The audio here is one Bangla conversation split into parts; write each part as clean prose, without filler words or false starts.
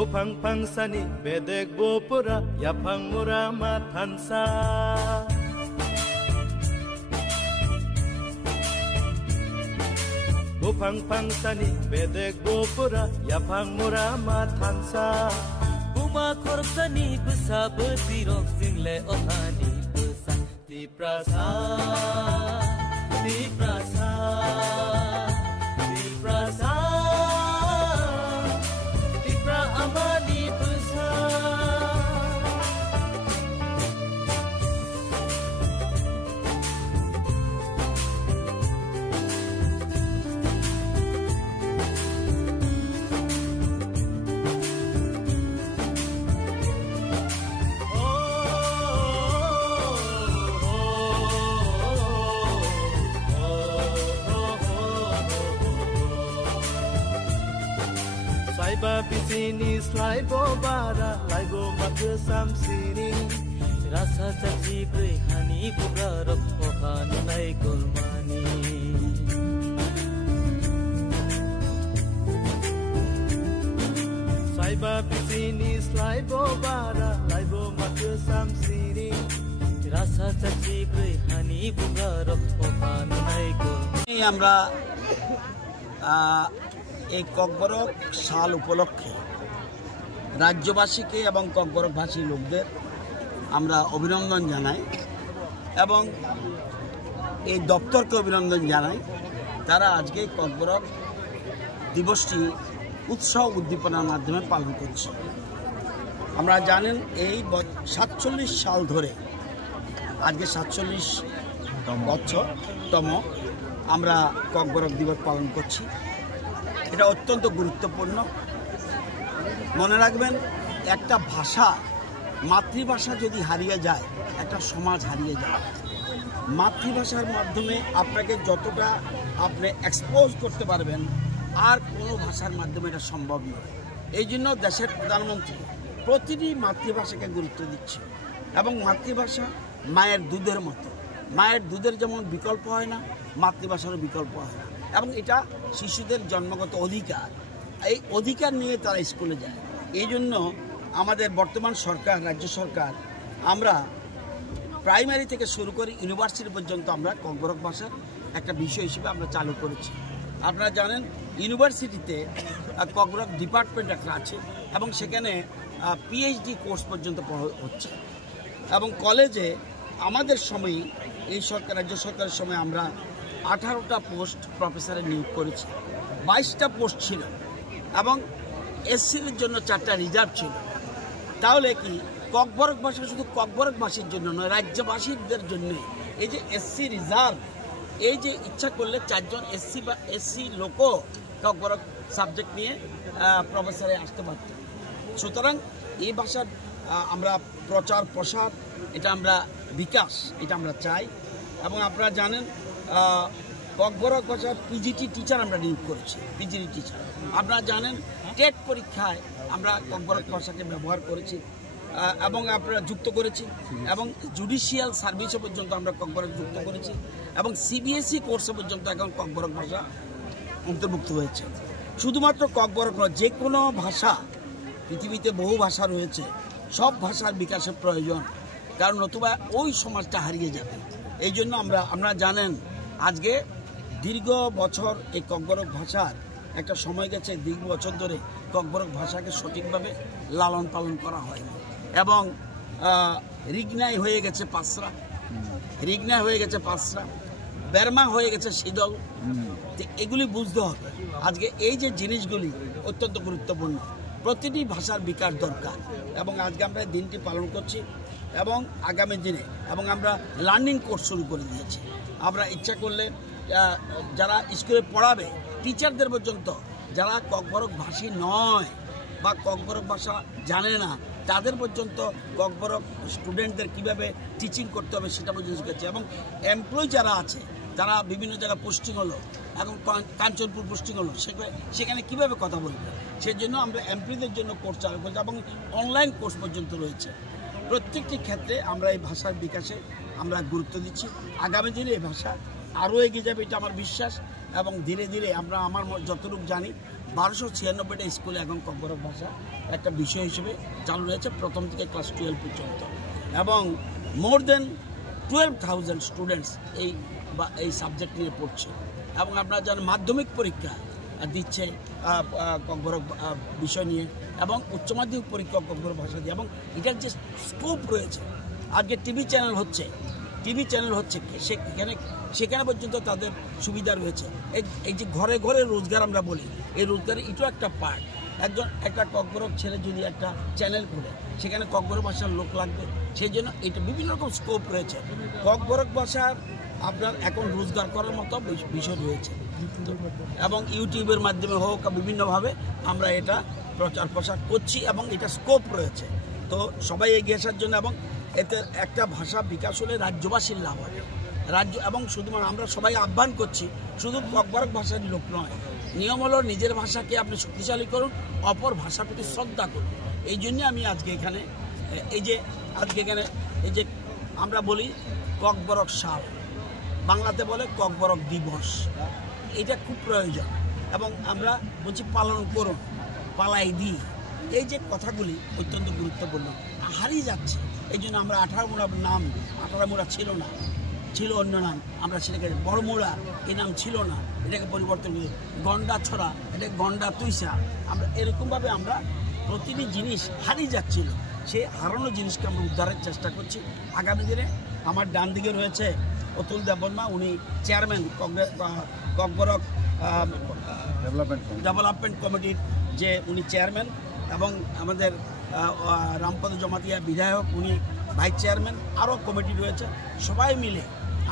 Bupang pangsani bedek bopura yapang murama tansa Bupang pangsani bedek bopura yapang murama tansa Buma korsani besa betirok single ohani besa di prasa di prasa di prasa di pra amani besa Saiba pisini slaibo bara laibo matu samsini rasa caci goi hani bugarok ohan nai golmani Saiba pisini slaibo bara laibo matu samsini rasa caci goi hani bugarok ohan nai golmani আমরা এই ককবরক সাল উপলক্ষে রাজ্যবাসীকে এবং ককবরকভাষী লোকদের আমরা অভিনন্দন জানাই এবং এই দপ্তরকে অভিনন্দন জানাই তারা আজকে ককবরক দিবসটি উৎসাহ উদ্দীপনার মাধ্যমে পালন করছে। আমরা জানেন এই ৪৭ সাল ধরে আজকে ৪৭তম আমরা ককবরক দিবস পালন করছি। এটা অত্যন্ত গুরুত্বপূর্ণ। মনে রাখবেন একটা ভাষা মাতৃভাষা যদি হারিয়ে যায় একটা সমাজ হারিয়ে যায়। মাতৃভাষার মাধ্যমে আপনাকে যতটা আপনি এক্সপোজ করতে পারবেন আর কোনো ভাষার মাধ্যমে এটা সম্ভব নয়। এই জন্য দেশের প্রধানমন্ত্রী প্রতিটি মাতৃভাষাকে গুরুত্ব দিচ্ছে এবং মাতৃভাষা মায়ের দুধের মতো। মায়ের দুধের যেমন বিকল্প হয় না মাতৃভাষারও বিকল্প হয় না এবং এটা শিশুদের জন্মগত অধিকার। এই অধিকার নিয়ে তারা স্কুলে যায়। এই জন্য আমাদের বর্তমান সরকার রাজ্য সরকার আমরা প্রাইমারি থেকে শুরু করে ইউনিভার্সিটি পর্যন্ত আমরা ককবরক ভাষার একটা বিষয় হিসেবে আমরা চালু করেছি। আপনারা জানেন ইউনিভার্সিটিতে ককবরক ডিপার্টমেন্ট একটা আছে এবং সেখানে পিএইচডি কোর্স পর্যন্ত হচ্ছে এবং কলেজে আমাদের সময় এই সরকার রাজ্য সরকারের সময় আমরা 18টা পোস্ট প্রফেসরের নিয়োগ করেছি। 22টা পোস্ট ছিল এবং এসসির জন্য 4টা রিজার্ভ ছিল। তাহলে কি ককবরক ভাষা শুধু ককবরকবাসীর জন্য নয় রাজ্যবাসীদের জন্য এই যে এসসি রিজার্ভ এই যে ইচ্ছা করলে 4 জন এসসি লোকও ককবরক সাবজেক্ট নিয়ে প্রফেসরে আসতে পারত। সুতরাং এই ভাষার আমরা প্রচার প্রসার এটা আমরা বিকাশ এটা আমরা চাই এবং আপনারা জানেন ককবরক ভাষার পিজিটি টিচার আমরা নিয়োগ করেছি। পিজিটি টিচার আপনারা জানেন টেট পরীক্ষায় আমরা ককবরক ভাষাকে ব্যবহার করেছি এবং আপনারা যুক্ত করেছি এবং জুডিশিয়াল সার্ভিসে পর্যন্ত আমরা ককবরক যুক্ত করেছি এবং সিবিএসই কোর্সে পর্যন্ত এখন ককবরক ভাষা অন্তর্ভুক্ত হয়েছে। শুধুমাত্র ককবরক নয় যে কোনো ভাষা পৃথিবীতে বহু ভাষা রয়েছে সব ভাষার বিকাশের প্রয়োজন কারণ নতুবা ওই সমাজটা হারিয়ে যাবে। এই জন্য আমরা জানেন আজকে দীর্ঘ বছর এই ককবরক ভাষার একটা সময় গেছে দীর্ঘ বছর ধরে ককবরক ভাষাকে সঠিকভাবে লালন পালন করা হয়নি এবং রিগনাই হয়ে গেছে পাঁচরা রিগনাই হয়ে গেছে পাঁচরা বেরমা হয়ে গেছে শীতল। এগুলি বুঝতে হবে আজকে এই যে জিনিসগুলি অত্যন্ত গুরুত্বপূর্ণ। প্রতিটি ভাষার বিকাশ দরকার এবং আজকে আমরা দিনটি পালন করছি এবং আগামী দিনে এবং আমরা লার্নিং কোর্স শুরু করে দিয়েছি। আমরা ইচ্ছা করলে যারা স্কুলে পড়াবে টিচারদের পর্যন্ত যারা ককবরক ভাষী নয় বা ককবরক ভাষা জানে না তাদের পর্যন্ত ককবরক স্টুডেন্টদের কীভাবে টিচিং করতে হবে সেটা পর্যন্ত শিখেছে এবং এমপ্লয়ি যারা আছে তারা বিভিন্ন জায়গায় পোস্টিং হলো এখন কাঞ্চনপুর পোস্টিং হলো সেখানে কীভাবে কথা বলবে সেই জন্য আমরা এমপ্লয়িদের জন্য কোর্স চালু করছি এবং অনলাইন কোর্স পর্যন্ত রয়েছে। প্রত্যেকটি ক্ষেত্রে আমরা এই ভাষার বিকাশে আমরা গুরুত্ব দিচ্ছি। আগামী দিনে এই ভাষা আরও এগিয়ে যাবে এটা আমার বিশ্বাস এবং ধীরে ধীরে আমরা আমার যতটুকু জানি 1296টা স্কুলে এখন ককবরক ভাষা একটা বিষয় হিসেবে চালু রয়েছে প্রথম থেকে ক্লাস 12 পর্যন্ত, এবং মোর দেন 12,000 স্টুডেন্টস এই সাবজেক্ট নিয়ে পড়ছে। এবং আপনারা জানেন মাধ্যমিক পরীক্ষা দিচ্ছে ককবরক বিষয় নিয়ে, এবং উচ্চ মাধ্যমিক পরীক্ষা ককবরক ভাষা দিয়ে, এবং এটার যে স্কোপ রয়েছে, আজকে টিভি চ্যানেল হচ্ছে সেখানে পর্যন্ত তাদের সুবিধা রয়েছে। এই যে ঘরে ঘরে রোজগার আমরা বলি, এই রোজগারের এটাও একটা পার্ট। একটা ককবরক ছেলে যদি একটা চ্যানেল খুলে সেখানে ককবরক ভাষার লোক লাগবে, সেই জন্য এটা বিভিন্ন রকম স্কোপ রয়েছে। ককবরক ভাষার আপনার এখন রোজগার করার মতো বিষয় রয়েছে, এবং ইউটিউবের মাধ্যমে হোক বিভিন্নভাবে আমরা এটা প্রচার প্রসার করছি, এবং এটা স্কোপ রয়েছে। তো সবাই এগিয়ে আসার জন্য, এবং এতে একটা ভাষা বিকাশ হলে রাজ্যবাসীর লাভ হবে। এবং শুধুমাত্র আমরা সবাই আহ্বান করছি, শুধু ককবরক ভাষার লোক নয়, নিয়ম হলো নিজের ভাষাকে আপনি শক্তিশালী করুন, অপর ভাষার প্রতি শ্রদ্ধা করুন। এই জন্যে আমি আজকে এখানে এই যে আমরা বলি ককবরক সাল, বাংলাতে বলে ককবরক দিবস, এটা খুব প্রয়োজন, এবং আমরা বলছি পালন করুন, পালাই দিই। এই যে কথাগুলি অত্যন্ত গুরুত্বপূর্ণ, হারিয়ে যাচ্ছে। এই জন্য আমরা 18 মুড়ার নাম, 18 মুড়া ছিল অন্য নাম, আমরা সেটাকে বড় মুড়া এই নাম ছিল না, এটাকে পরিবর্তন করি গন্ডা ছড়া, এটাকে গন্ডা তুইসা। আমরা এরকমভাবে আমরা প্রতিটি জিনিস হারিয়ে যাচ্ছিল, সেই হারানো জিনিসকে আমরা উদ্ধারের চেষ্টা করছি। আগামী দিনে আমার ডান দিকে রয়েছে অতুল দেববর্মা, উনি চেয়ারম্যান ককবরক ডেভেলপমেন্ট কমিটির যে উনি চেয়ারম্যান, এবং আমাদের রামপদ জমাতিয়া বিধায়ক উনি ভাইস চেয়ারম্যান, আরও কমিটি রয়েছে। সবাই মিলে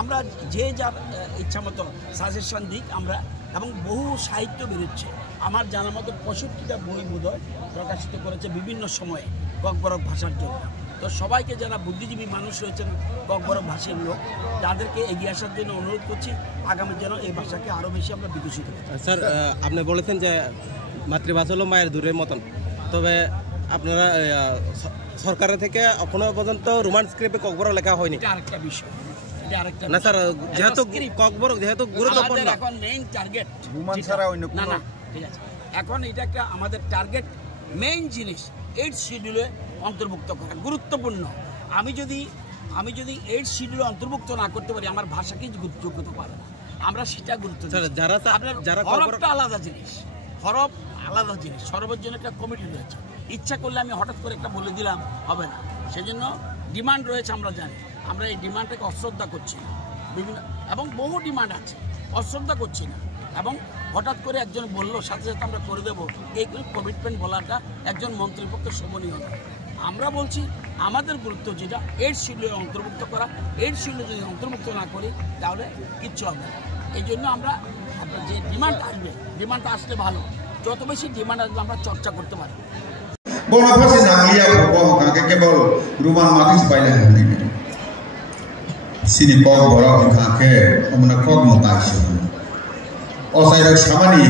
আমরা যে যার ইচ্ছামতো সাজেশন দিক আমরা, এবং বহু সাহিত্য বেরোচ্ছে। আমার জানার মতো 65টা বই বোধহয় প্রকাশিত করেছে বিভিন্ন সময়ে ককবরক ভাষার জন্য। তো সবাইকে যারা বুদ্ধিজীবী মানুষ রয়েছেন ককবরক ভাষীর লোক, তাদেরকে এগিয়ে আসার জন্য অনুরোধ করছি, আগামী যেন এই ভাষাকে আরও বেশি আমরা বিকশিত করি। স্যার, আপনি বলেছেন যে মাতৃভাষা হলো মায়ের দূরের মতন, তবে আপনারা সরকারের থেকে এখনো পর্যন্ত রোমান স্ক্রিপ্টে ককবরক লেখা হয়নি। এটা আরেকটা বিষয়, না স্যার, যেহেতু ককবরক যেহেতু গুরুত্বপূর্ণ, এখন মেইন টার্গেট রোমান ছাড়া অন্য না, ঠিক আছে, এখন এটা একটা আমাদের টার্গেট, মেইন জিনিস 8 শিডিউলে অন্তর্ভুক্ত করা গুরুত্বপূর্ণ। আমি যদি 8 শিডিউলে অন্তর্ভুক্ত না করতে পারি, আমার ভাষাকে যোগ্যতা পারে না, আমরা সেটা গুরুত্ব দিই। যারা হরফটা আলাদা জিনিস, হরফ আলাদা জিনিস, সর্বের জন্য একটা কমিটি রয়েছে। ইচ্ছা করলে আমি হঠাৎ করে একটা বলে দিলাম হবে না, সেজন্য ডিমান্ড রয়েছে। আমরা জানি, আমরা এই ডিমান্ডটাকে অশ্রদ্ধা করছি না, এবং বহু ডিমান্ড আছে, অশ্রদ্ধা করছি না। এবং হঠাৎ করে একজন বললো সাথে সাথে আমরা করে দেবো, এইগুলো কমিটমেন্ট বলাটা একজন মন্ত্রীর পক্ষে শোভনীয় না। আমরা বলছি আমাদের গুরুত্ব যেটা 8 শিডিউলে অন্তর্ভুক্ত করা, 8 শিডিউলে যদি অন্তর্ভুক্ত না করি তাহলে কিচ্ছু হবে না। এই জন্য আমরা যে ডিমান্ড আসবে, ডিমান্ডটা আসলে ভালো, যত বেশি ডিমান্ড আসবে আমরা চর্চা করতে পারি। বনফাসি নাগলিয়া ভব কাকে কেবল রুমান মাকিস পাইলে হয়নি সিনি ককবরক কাকে আমরা কক মতাইছে অসাইরক সামানি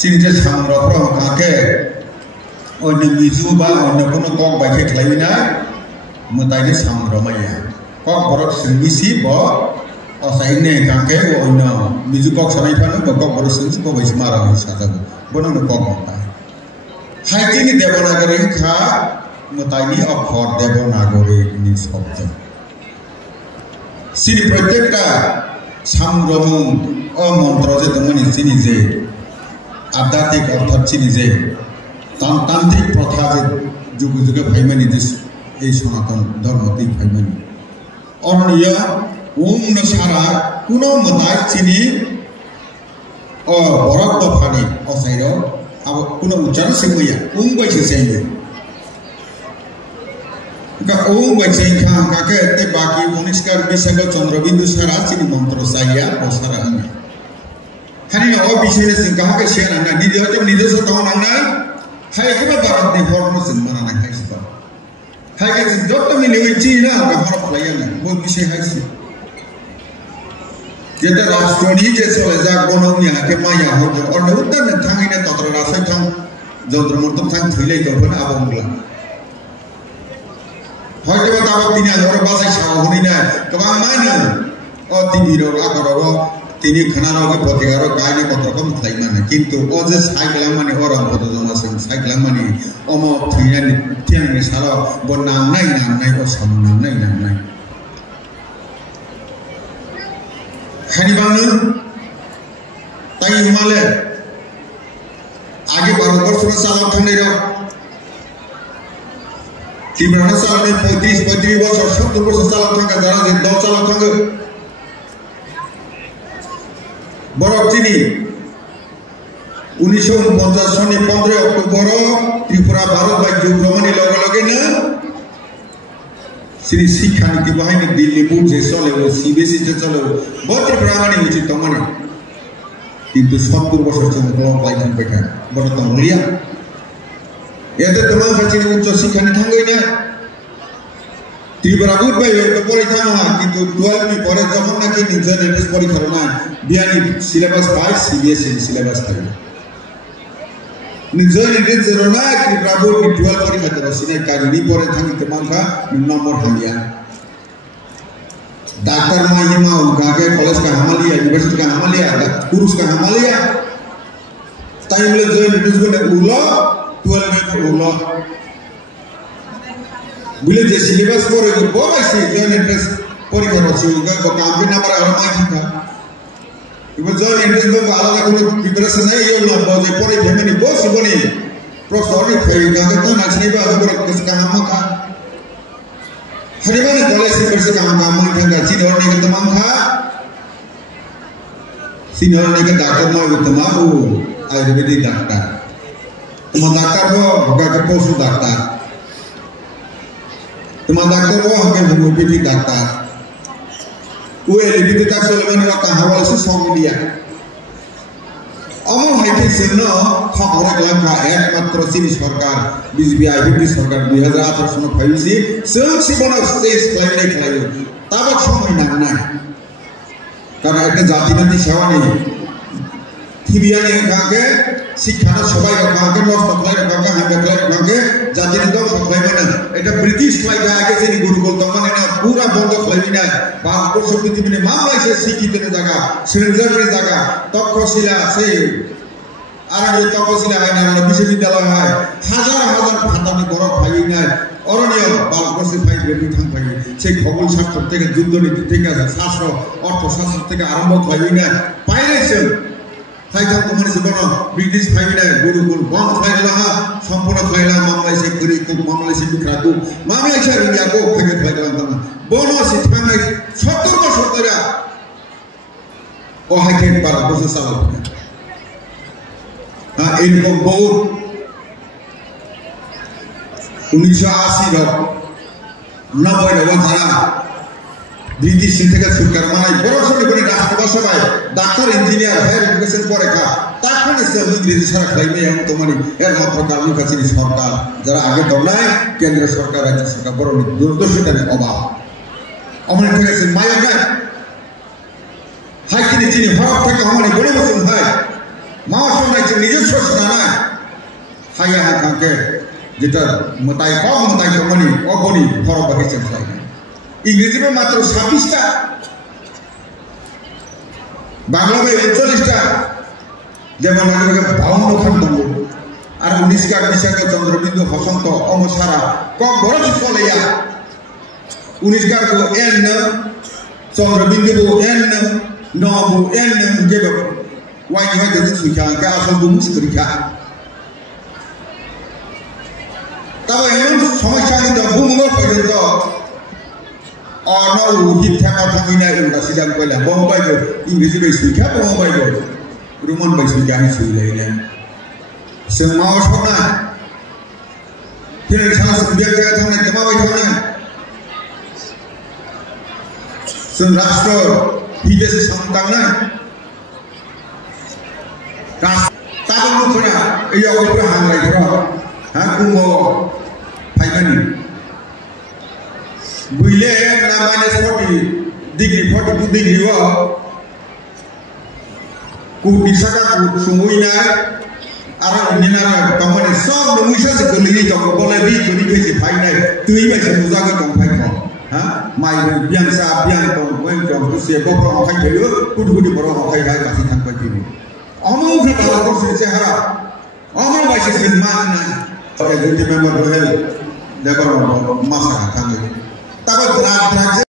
সিনজে সামরপ্র কাকে অন্য মিজু বা অন্য কোনো কক বাইকে খেলাবি না মতাইলে সামরমাইয়া ককবরক সিনবিসি ব অসাইনে কাকে অন্য মিজু কক সানাই ফানো ককবরক সিনসি কবাইছে মারা হইছা যাব বনন কক মতাই হাইটিনি দেবনাগরী খা মতাইনি অক্ষর দেবনাগরী শব্দ সিনি প্রত্যেকটা সামরম অমন্ত্র যে তেমনি চিনি যে আধ্যাত্মিক অর্থাৎ চিনি যে তান্ত্রিক প্রথা যে যুগে যুগে ভাইমানি যে এই সনাতন ধর্মতিক ভাইমানি অরণ্য ওম সারা কোনো মতাই চিনি বরক দফানি অসাইর अब कुनो उच्चारण से हुआ ओम बैसे चाहिए का ओम बैसे खा का के ते बाकी मनुष्कर विसर्ग चंद्रबिंदु सारा चिनि मंत्र साया बसारा हमें हनी न ओ विषय ने सिंह कहा के शेयर ना निदेश जब निदेश तो ना है के बात ने फॉर्म से मना ना है सब है के जब तो मिले हुई चीज ना का फॉर्म लाया ना वो विषय है से যেটা রাষ্ট্রনী যে চলে যা গণমিয়া কে মায়া হইল অন্য উত্তর না থাঙ্গিনে তত্র রাসাই থাং যন্ত্রমূর্ত থাং থইলাই তখন আবংলা হয়তো তাও তিনি আগর বাসাই সাহনি না গোবাং মান অ তিনির আগর তিনি খানারকে পথেগারো গাইনে কত রকম খাইমানে কিন্তু ও যে সাইকেলাম মানে ওরাম পদ জমাছেন সাইকেলাম মানে অম থুইনানি তিয়ানি সারা ব নাংনাই ও সাম নাংনাই হানিবানো তাই হিমালয় আগে ভারতবর্ষ চালাক থাকলে ত্রিপুরা চালানে 35 বছর 70 বছর চালাক থাকা যারা যে দল চালাক থাকে বরফ তিনি 1949 সনে 15 অক্টোবর ত্রিপুরা ভারত রাজ্য ভ্রমণের লগে লগে না শ্রী শিক্ষানীতি বাহিনী দিল্লি বোর্ড যে চলে সিবিএসই যে চলে বহুত ত্রিপুরা মানে উচিত মানে কিন্তু 70 বছর চলে পাইখান পেখান বড় তমলিয়া এতে তোমার কাছে উচ্চ শিক্ষা নিয়ে থাকবে না ত্রিপুরা বোর্ড পাইবে তো পরীক্ষা না কিন্তু 12 পরে যখন নাকি নিজের এন্ট্রান্স পরীক্ষা না বিয়ানি সিলেবাস পাই সিবিএসই সিলেবাস থাকবে নিজের এন্ট্রান্স এর না ত্রিপুরা বোর্ড 12 পরীক্ষা দেব সিনে কাহিনী পরে থাকি তোমার নম্বর হামিয়া डॉक्टर महिमा उनका के कॉलेज का हमालिया यूनिवर्सिटी का हमालिया कुरुस का हमालिया टाइम ले जो न्यूज़ में उला 12 में उला बुले जे सिलेबस पर एक बहुत ऐसे जो इंटरेस्ट परीक्षा होती है उनका को काम भी ना पर और माइक था इवन जो इंटरेस्ट में बाला का कोई प्रिपरेशन है ये लोग बहुत ये पढ़े थे मैंने बहुत सुबह प्रोफेसर ने कहा कि तो नाचने पे आगे पर किसका हम का हरिवानी कॉलेज से फिर से काम मन था सीनियर ने के तमाम था सीनियर ने के डॉक्टर ना तमाम वो आयुर्वेदिक डॉक्टर तुम डॉक्टर वो होगा के पशु डॉक्टर तुम डॉक्टर वो होगा होम्योपैथिक डॉक्टर वो एलिपिटी तक सोलमन का कहां वाले से सॉन्ग दिया अमर हाइटे से न खबर गलांगा एकमात्र चीनी सरकार बीजेपी सरकार 2018 সনে ফাইছি সেলসি বনাস স্টেজ ক্লাইনে খেলাইও তাবা সময় না কারণ একটা জাতিবাদী সেবা নেই থিবিয়ানি কাকে শিক্ষা সবাই কাকে নষ্ট করে কাকে হামে করে কাকে জাতির দল সবাই মানে এটা ব্রিটিশ লাইগা আগে যিনি গুরুকুল তখন না পুরো বন্ধ খাইবি না ভারতবর্ষ পৃথিবীতে মামলাইছে শিক্ষিতের জায়গা শ্রেণীর জায়গা তক্ষশিলা সেই আর এই তক্ষশিলা হয় না বিশ্ববিদ্যালয় হয় হাজার ভাতানি বরফ খাইবি না অরণ্য ভারতবর্ষে ফাইভ রেডি থাম থাকে সেই খবর শাস্ত্র থেকে যুদ্ধনীতি থেকে শাস্ত্র অর্থশাস্ত্র থেকে আরম্ভ খাইবি না পাইরেছেন ফাইদাম তোমার জীবন ব্রিটিশ ফাইনা গুরুকুল বন ফাইলা সম্পূর্ণ ফাইলা মামলাইছে করিকু মামলাইছে বিক্রাকু মামলাইছে রিয়াকু ফাইকে ফাইলা না বনসি থামাই 70 বছর ধরে ও হাইকে পার বছর চালাও হ্যাঁ এরকম বহু 1980 এর 90 এর যারা ব্রিটিশ থেকে সরকার মানে বড় ছোট করে রাষ্ট্রসভায় ডাক্তার ইঞ্জিনিয়ার হায়ার এডুকেশন পরীক্ষা তখন এসে ইংরেজি সারা খাইবে এমন তোমার এর মাত্র কারণ কাছে সরকার যারা আগে দলায় কেন্দ্র সরকার রাজ্য সরকার বড় দূরদর্শিতার অভাব আমার থেকে আছে মায়াকা হাইকিনি চিনি হরফ থেকে আমার গণবসন হয় মাওসন আছে নিজস্ব না হাইয়া হাঁকে যেটা মতাই কম মতাই কমনি অগণি হরফ বাকিছেন হয় इंग्रेजी में मात्र 26টা বাংলা में 39টা যেমন আগে 52 খান দঙ্গ আর 19 কা বিশাখা চন্দ্রবিন্দু বসন্ত অমসারা কক বড় চলেয়া 19 কা को एन চন্দ্রবিন্দু को एन ন को एन যেব ওয়াই হয় যে সুখা কা আসল বুমুস পরীক্ষা তবে এমন সমস্যা কিন্তু বুমুগ পর্যন্ত और हिट थाका थामिना उनका सिदां कोइला बम्बाई को इंग्लिश बाय सुइखा बम्बाई को रोमान बाय सुइखा नि सुइलाइना जों माव सना फिर सास बिया जायगा थांनाय केमा बाय थांना जों राष्ट्र हिदेस संतांना ताबो मुखना एयाव को हांलायफ्रा हा कुमो फाइनानि बुले ना -40 डिग्री 42 डिग्री वो ku bisaka ku sumuina ara inina kamane सब मुइसा से कोली जब बोले दी कोली के फाइनाल तुई में से मुजा का कम फाइ हा mai biang sa biang tong wen jong tu se ko pro khai theu ku du di pro khai dai ka si thang pa ji among kha ta ko se hara among bai se sin man na executive member rohel de ko masa thang ta ko